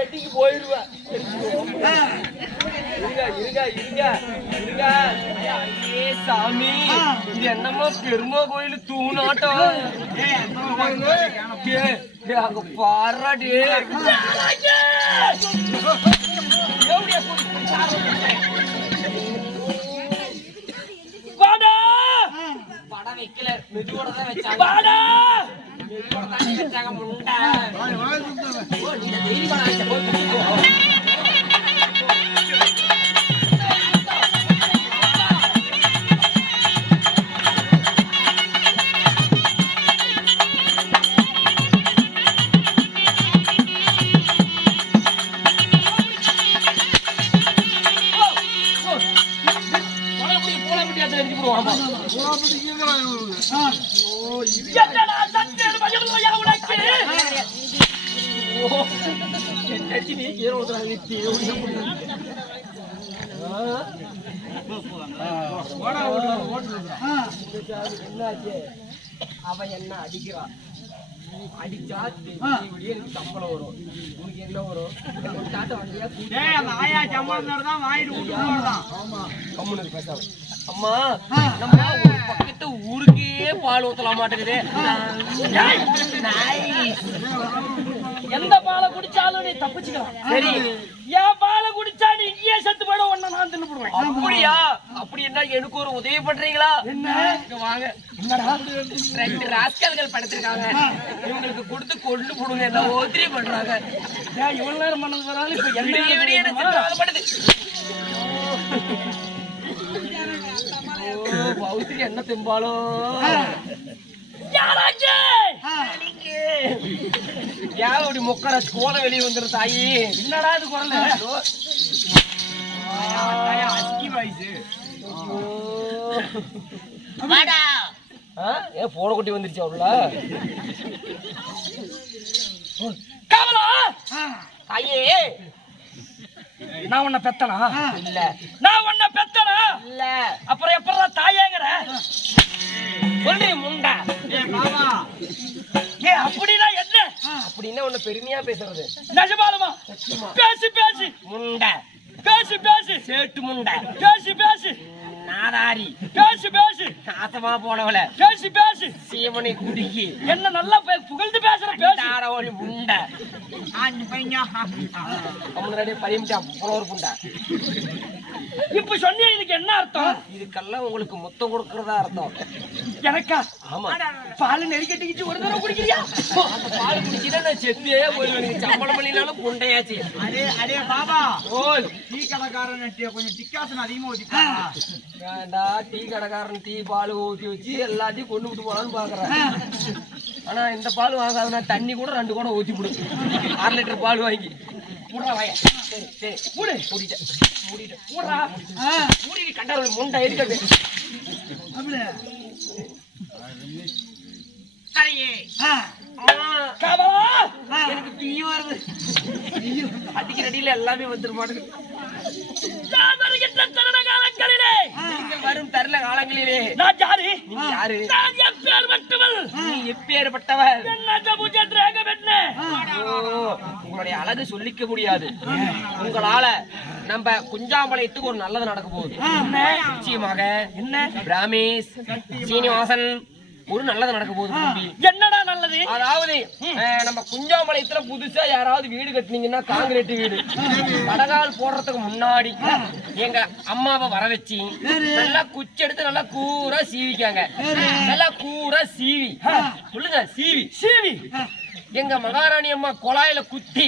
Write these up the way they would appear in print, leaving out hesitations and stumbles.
வெட்டிக்கு போயிருவேன். இருங்க. சாமி இது என்னமோ பெருமா கோயில் தூணாட்டம். அங்க பாராடி படம் வைக்கல, மெதுவோட தான் வச்சாங்க. மெதுவோட தானே வச்சாங்க. முண்டை அவன் என்ன அடிக்கிறான். அடிச்சா எனக்கு சம்பளம் வரும். உனக்கு என்ன வரும்? அம்மா நம்ம ஒரு பக்கத்து ஊருக்கே பால் ஊத்தல மாட்டேங்குது. எந்த பாலை குடிச்சாலும் நீ தப்பிச்சுக்கலாம். சரி, என் பாலை குடிச்சா நீ இங்கே செத்து போயிட ஒண்ணு நான் தின்னு போடுவேன். அப்படியா? அப்படி என்ன எனக்கு ஒரு உதவி பண்றீங்களா? என்ன வாங்க. ரெண்டு ராஸ்கல்கள் படுத்திருக்காங்க. இவங்களுக்கு கொடுத்து கொண்டு போடுங்க. என்ன உதவி பண்றாங்க. இவ்வளவு நேரம் பண்ணது வராது. இப்ப என்ன படுது? பௌத்திரி என்ன திம்பாலும் அப்படி முக்கர கோல வெளியே வந்துரு. தாயி என்னடா இது குரல்? ஏன் போன குட்டி வந்துருச்சு அவள? தாயே நான் உன்னை பெத்தனா? இல்ல. நான் உன்னை பெத்தனா? இல்ல. அப்புறம் எப்படா தாயேங்கற? சொல்லி முண்டா. ஏ அப்படினா என்ன? அப்படினா உன்னை பெருமையா பேசுறது. நிஜமாலுமா? பேசி முண்டா. பேசி சேட்டு முண்டா. பேசி நாதாரி. பேசி ஆத்தமா போனவள. பேசி சீமனை குடிக்கி. என்ன நல்லா புகழ்ந்து பேசுற. பேசி முண்டா. இப்ப சொன்னியா இதுக்கு என்ன அர்த்தம்? இதுக்கெல்லாம் உங்களுக்கு முத்தம் கொடுக்கறதா அர்த்தம். எனக்கா? ஆமா. பால் நெருக்கட்டிக்கிச்சு ஒரு தடவை குடிக்கிறியா? அந்த பால் குடிச்சுதான் நான் செத்தே போயிருவேன். சம்பளம் பண்ணினாலும் புண்டையாச்சு. அடே பாபா, ஓ டீ கடைக்காரன் கொஞ்சம் டிக்காசன் அதிகமா ஊத்திப்பா. வேண்டா, டீ கடைக்காரன் டீ பால் ஊத்தி வச்சு எல்லாத்தையும் கொண்டு விட்டு போலான்னு பாக்குறேன். ஆனா இந்த பால் வாங்காதுன்னா தண்ணி கூட 2 கூட ஊத்தி விடு. 6 லிட்டர் பால் வாங்கி மூடுறா வாய. சரி மூடு. மூடிட்டு மூடுறா. மூடிட்டு கண்டாரோட முண்டை எடுக்கிறது. எனக்கு தீ வருது. அடிக்கிற அடியில எல்லாமே வந்துட மாட்டேங்குது. வரும் தருண காலங்களிலே நான் யாரு? நீ யாரு? நீ எப்பேற்பட்டவள்? உங்களுடைய அழகு சொல்லிக்க முடியாது. உங்களால நம்ம குஞ்சாம்பாளையத்துக்கு ஒரு நல்லது நடக்க போகுது. நிச்சயமாக. என்ன? பிராமேஷ் சீனிவாசன் ஒரு நல்லது நடக்க போகுது. என்னடா நல்லது? அதாவது நம்ம குஞ்சாம்பாளையத்துல புதுசா யாராவது வீடு கட்டினீங்கன்னா காங்கிரீட் வீடு கடகால் போடுறதுக்கு முன்னாடி எங்க அம்மாவை வர வச்சு நல்லா குச்சி எடுத்து நல்லா கூரா சீவிக்காங்க. நல்லா கூரா சீவி சொல்லுங்க. சீவி எங்க மகாராணி அம்மா குழாயில குத்தி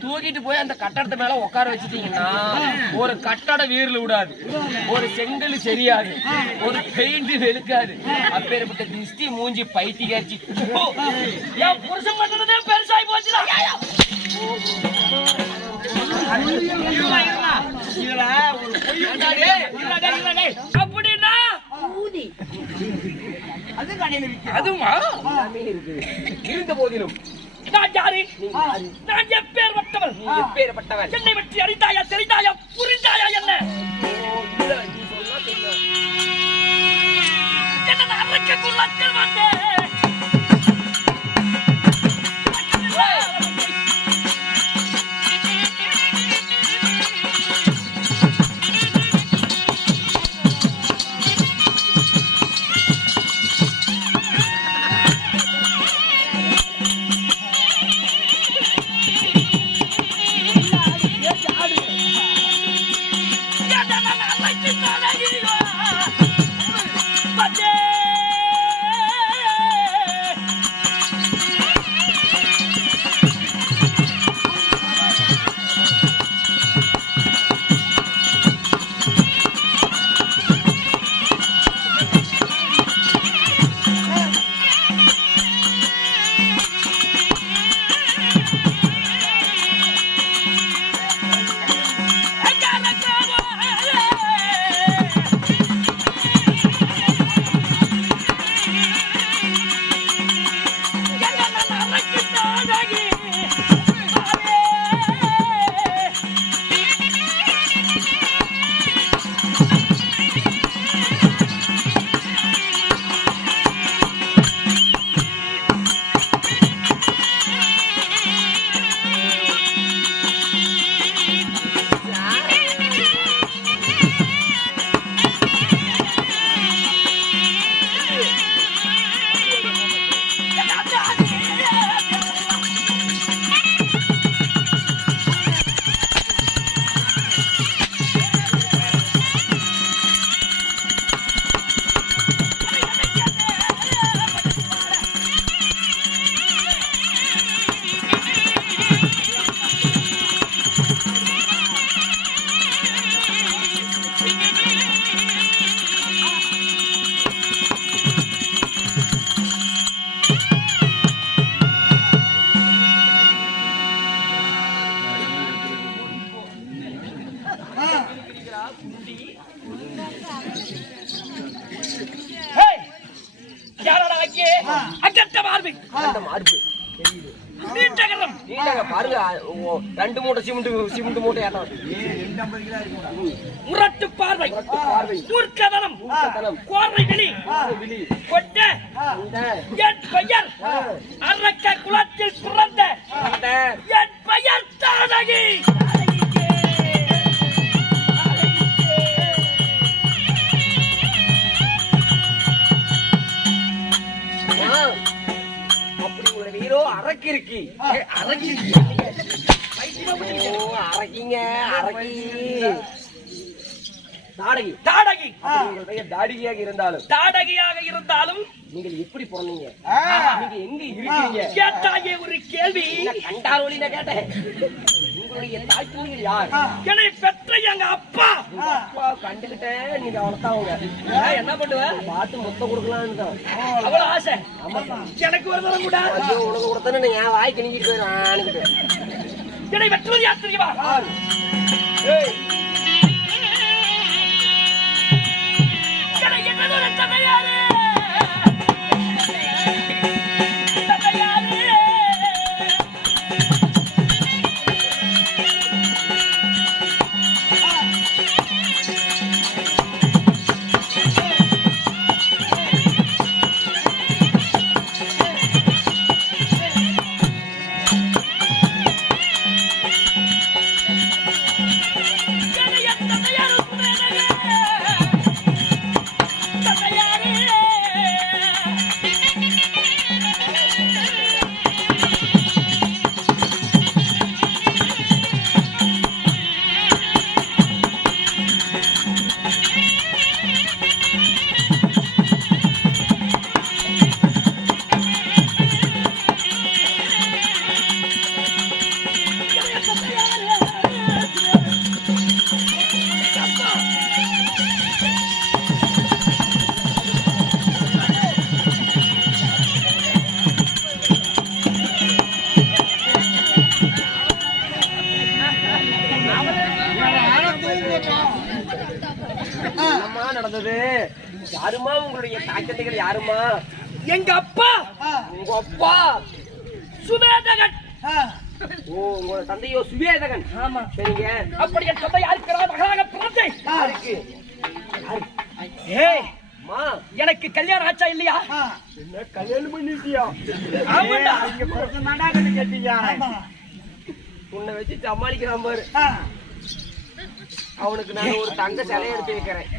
தூக்கிட்டு போய் அந்த கட்டடத்து மேல உட்கார வச்சுட்டீங்கன்னா ஒரு கட்டட வீர்ல விடாது, ஒரு செங்கல் சரியாது, ஒரு பெயிண்ட் வெளுக்காது. அப்பேற்பட்ட திஷ்டி மூஞ்சி பைத்தி காய்ச்சி என் புருஷன் பண்றதே பெருசாகி போச்சுடா. அப்படின்னா அதுமா இருந்த போதிலும் நான் யாரு? நான் எப்பேற்பட்டவள்? எப்பேற்பட்டவள்? என்னை பற்றி அறிந்தாயா, தெரிந்தாயா, புரிந்தாயா? என்ன அரக்கக்குள்ளத்தில் வந்தேன். யாரோட வைக்கே அகட்ட மார்பு அந்த மார்பு தெரியுது நீட்டகரம் நீட்டக பாருங்க 2 மூட்டை சிமெண்ட் மூட்டை ஏறலாம் முரட்டு பார்வை மூர்க்கதனம் கோரை விழி கொட்ட என் பெயர் அரக்க குலத்தில் பிறந்த என் பெயர் தாடகி அரக்கி இருக்கு அரக்கிங்க அரக்கி தாடகி தாடகி தாடகியாக இருந்தாலும் நீங்கள் எப்படி பிறந்தீங்க நீங்க எங்க இருக்கீங்க கேட்டாயே ஒரு கேள்வி கண்டார் ஒளி நான் கேட்டேன் உங்களுடைய தாய்க்கு யார் என்னை பெற்ற எங்க அப்பா அப்பா கண்டுகிட்டேன் நீங்க வளர்த்தாவுங்க என்ன பண்ணுவ பார்த்து மொத்தம் கொடுக்கலான்னு தான் அவ்வளவு ஆசை எனக்கு ஒரு தரம் கூட உனக்கு கொடுத்தேன்னு என் வாய் கிணிக்கிட்டு போயிடும் என்னை வெற்றுவது யார் தெரியுமா நடந்தது யாருமா உங்களுடைய தாய்த்தந்தைகள் யாருமா எங்க அப்பா உங்க அப்பா சுவேதகன் உங்களோட தந்தையோ சுவேதகன் ஆமா சரிங்க அப்படி என் தந்தை யாருக்கு மகளாக பிறந்தேன் யாருக்கு ஏய் மா எனக்கு கல்யாணம் ஆச்சா இல்லையா என்ன கல்யாணம் பண்ணிட்டியா ஆமாடா இங்க பிறந்த நாடாகன்னு கேட்டீங்க உன்னை வச்சு சமாளிக்கிறான் பாரு அவனுக்கு நான் ஒரு தங்க சிலை எடுத்து வைக்கிறேன்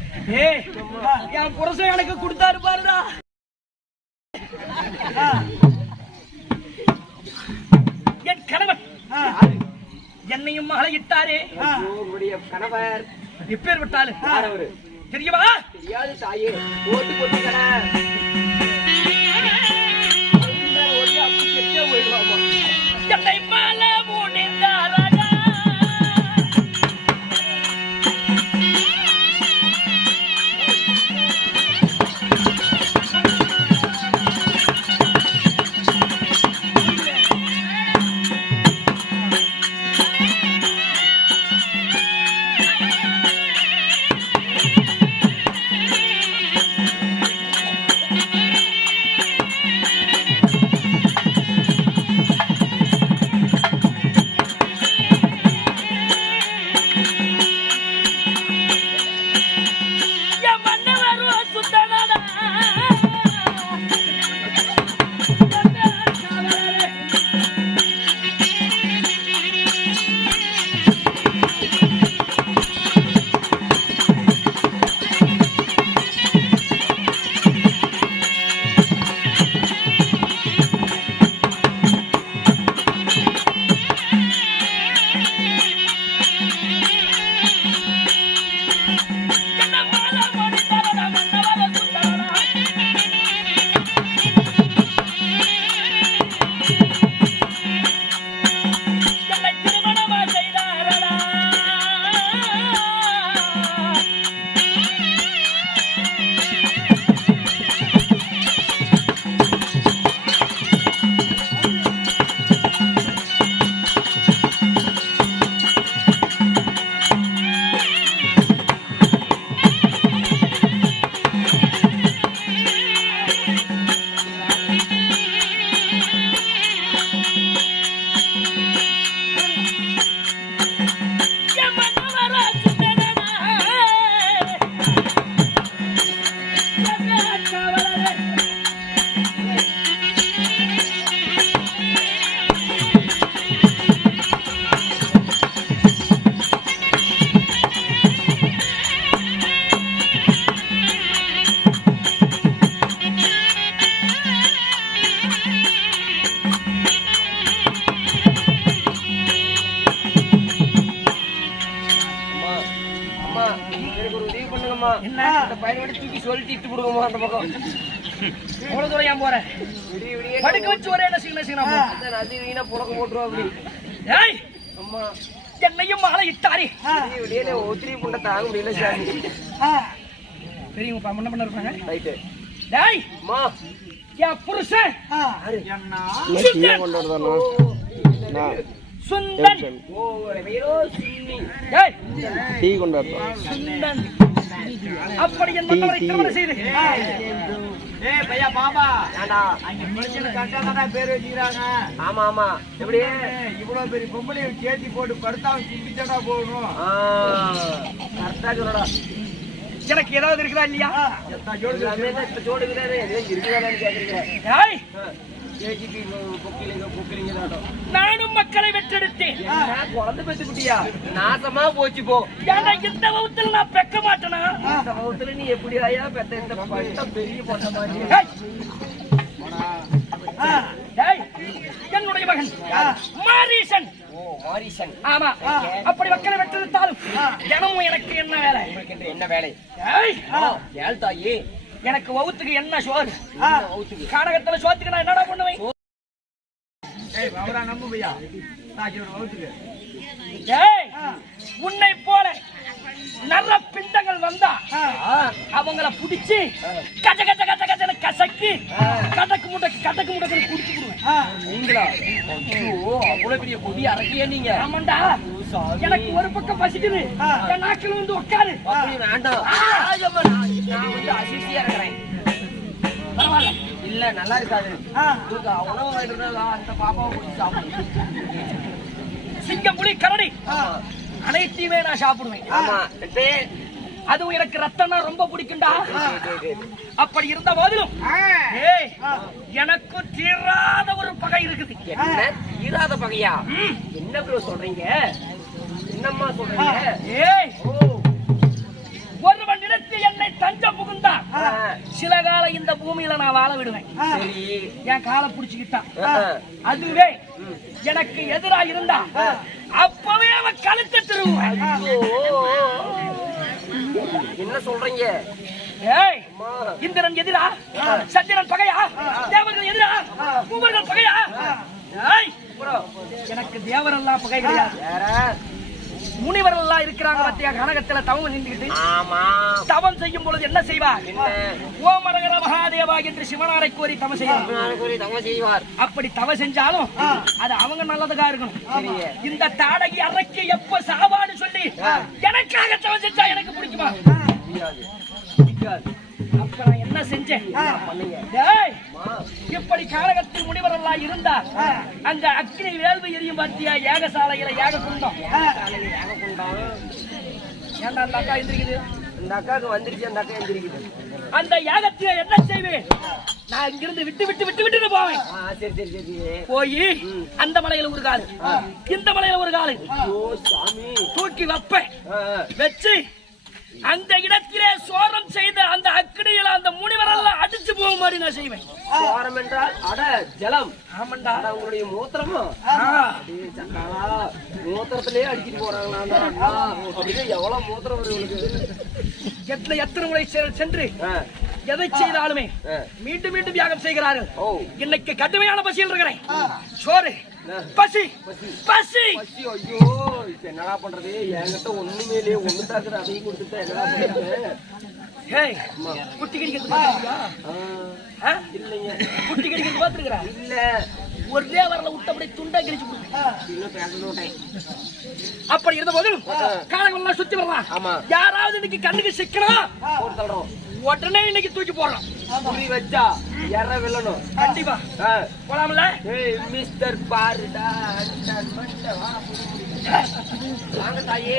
என் புருஷன் எனக்கு கொடுத்தாரு பாருடா என் கணவன் என்னையும் மகளிட்டாரே உங்களுடைய கணவர் எப்பேர் விட்டாரு தெரியுமா தெரியாது தாயே ஓட்டு போட்டுக்கடா என்னை மால முடிந்தாரா உதவி பண்ணுங்கம்மா. என்ன இந்த பையனை விட்டு தூக்கி சொல்லிட்டு இட்டு கொடுங்கம்மா அந்த பக்கம். அவ்வளவு தூரம் ஏன் போறேன்? படுக்க வச்சு ஒரே என்ன செய்யணும்? அது வீணா புழக்க போட்டுருவோம் அப்படி. ஏய் அம்மா என்னையும் மாலை இட்டாரே. விடியல ஒத்திரி புண்டை தாங்க முடியல சாமி. பெரியவங்க என்ன பண்ண இருப்பாங்க? ரைட்டு. டேய் அம்மா என் புருஷன் சுந்தன். ஓ வீரோ சின்னி. டேய் டீ கொண்டு வரணும். சுந்தன் அப்படி என் மன்னவரை திருமணம் செய்து. ஏய் பையா பாபா ஏண்டா அங்க மனுஷன கண்டாடா பேர் வச்சிராங்க. ஆமா ஆமா எப்படி இவ்வளவு பெரிய பொம்பளைய கேட்டி போட்டு படுத்தாவ சிக்கிட்டடா போறோம். கரெக்டா சொல்லடா. எனக்கு ஏதாவது இருக்குதா இல்லையா? எத்தா ஜோடி இப்ப ஜோடுகிறாரு எது இருக்குதான்னு கேக்குறீங்க. டேய் கேஜிபி பொக்கிலிங்க தாட்டம். நானும் மக்களை வெற்றெடுத்தேன். குழந்தை பெத்து குட்டியா நாசமா போச்சு போ. ஏன்னா இந்த வகுத்துல நான் பெக்க மாட்டேனா? இந்த வகுத்துல நீ எப்படி ஆயா பெத்த இந்த பட்டம் பெரிய பொட்ட மாதிரி. டேய் என்னுடைய மகன் மாரீசன். ஓ மாரீசன். ஆமா அப்படி மக்களை வெற்றெடுத்தாலும் தினமும் எனக்கு என்ன வேலை? உங்களுக்கு என்ன வேலை? ஏய் ஏழ் தாயி எனக்கு வகுத்துக்கு என்ன சோறு? வகுத்துக்கு கானகத்துல சோத்துக்கு நான் என்னடா பண்ணுவேன்? ஏய் அவரா நம்பு பையா. நான் சொல்ற வகுத்துக்கு. ஏய் உன்னை போல நல்ல பிண்டங்கள் வந்தா அவங்கள புடிச்சு கஜ கஜ கஜ கஜன கசக்கி கடக்கு முட்டக்கு குடிச்சு விடுவேன். நீங்களா? ஐயோ அவ்வளவு பெரிய கொடி அறக்கிய நீங்க. ஆமாண்டா எனக்கு ஒரு பக்கம் பசிக்குது. என் நாக்கில வந்து உட்காரு. அப்படி வேண்டாம். நான் வந்து அசிசியா இருக்கிறேன். பரவாயில்ல இல்ல நல்லா இருக்காது. உணவு வாங்கிட்டு அந்த பாப்பாவை குடிச்சு சாப்பிடுவேன். சிங்கம் புலி கரடி அனைத்தையுமே நான் சாப்பிடுவேன். ஆமா அதுவும் எனக்கு ரத்தம்னா ரொம்ப பிடிக்கும்டா. அப்படி இருந்த போதிலும் ஏய் எனக்கு தீராத ஒரு பகை இருக்குது. என்ன தீராத பகையா? என்ன ப்ரோ சொல்றீங்க? என்னம்மா சொல்றீங்க? ஏய் ஒருவன் நிலத்தில் என்னை தஞ்சம் புகுந்தா சில காலம் இந்த பூமியில நான் வாழ விடுவேன். சரி என் காலை புடிச்சுக்கிட்டான். அதுவே எனக்கு எதிரா இருந்தா அப்பவே அவன் கழுத்தை திருவுவேன். என்ன சொல்றீங்க? ஏய் இந்திரன் எதிரா? சந்திரன் பகையா? தேவர்கள் எதிரா? மூவர்கள் பகையா? ஏய் எனக்கு தேவரெல்லாம் பகை கிடையாது. முனிவர்கள் எல்லாம் இருக்கிறாங்க. மத்திய கனகத்துல தவம் நின்றுகிட்டு தவம் செய்யும் பொழுது என்ன செய்வார்? ஓம் அரகர மகாதேவா என்று சிவனாரை கோரி தவம் செய்வார். அப்படி தவம் செஞ்சாலும் அது அவங்க நல்லதுக்கா இருக்கணும். இந்த தாடகி அறைக்கு எப்ப சாவான்னு சொல்லி எனக்காக தவம் செஞ்சா எனக்கு பிடிக்குமா? அப்ப நான் என்ன செஞ்சேன்? இப்படி காலகத்தில் முனிவரெல்லாம் இருந்தார். அந்த அக்னி வேள்வி எரியும் பத்தியா ஏகசாலையில ஏக குண்டம். ஏன்டா அந்த அக்கா எந்திரிக்குது? இந்த அக்காவுக்கு வந்துருச்சு. அந்த அக்கா எந்திரிக்குது. அந்த யாகத்தில என்ன செய்வேன்? நான் இங்கிருந்து விட்டு போவேன். சரி சரி சரி போய் அந்த மலையில ஒரு காலு, இந்த மலையில ஒரு காலு தூக்கி வைப்பேன். வச்சு அந்த இடத்திலே சோரம் செய்த அந்த அக்னியில அந்த முனிவரெல்லாம் அடிச்சு போக மாதிரி நான் செய்வேன். சோரம் என்றால் அட ஜலம். ஆமாண்டா உங்களுடைய மூத்திரமா? மூத்திரத்திலேயே அடிச்சிட்டு போறாங்களா? அப்படின்னா எவ்வளவு மூத்திரம் வரும் உங்களுக்கு? எத்தனை முறை சென்று எதை செய்தாலுமே மீண்டும் மீண்டும் யாகம் செய்கிறார்கள். இன்னைக்கு கடுமையான பசியில் இருக்கிறேன். சோறு பசி பசி. ஐயோ இப்ப என்னடா பண்றது? என்கிட்ட ஒண்ணுமே இல்லையே. ஒண்ணு தாக்குற அதையும் கொடுத்துட்டா என்னடா பண்றது? குட்டி கடிக்கிறது பாத்துருக்கியா? இல்லைங்க. குட்டி கடிக்கிறது பாத்துருக்கா? இல்ல. ஒரே வரல விட்டு அப்படியே துண்டா கிழிச்சு பேச. அப்படி இருந்த போதும் காலங்கள்லாம் சுத்தி வரலாம். யாராவது இன்னைக்கு கண்ணுக்கு சிக்கணும் உடனே இன்னைக்கு தூக்கி போடலாம். புரி வச்சா எற வில்லணும். கண்டிப்பா போலாம்ல? மிஸ்டர் பாருடா வாங்க தாயே.